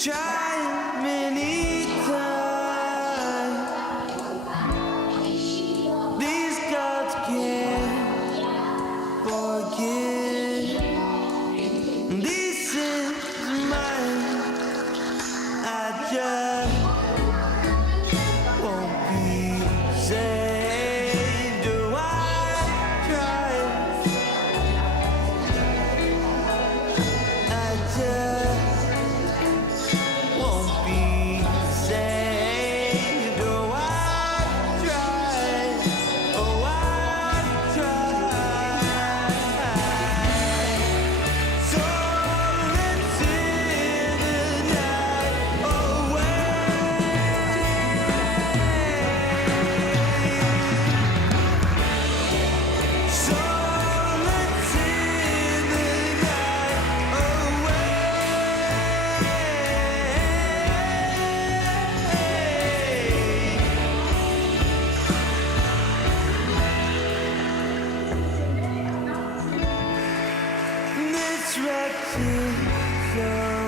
Trying many times, these gods can't forget. This is mine. I just won't be saved. Do I try? I just won't be saved. Oh, I tried. Oh, I tried. So let's hear the night away. So let's hear the night away. This wretched soul.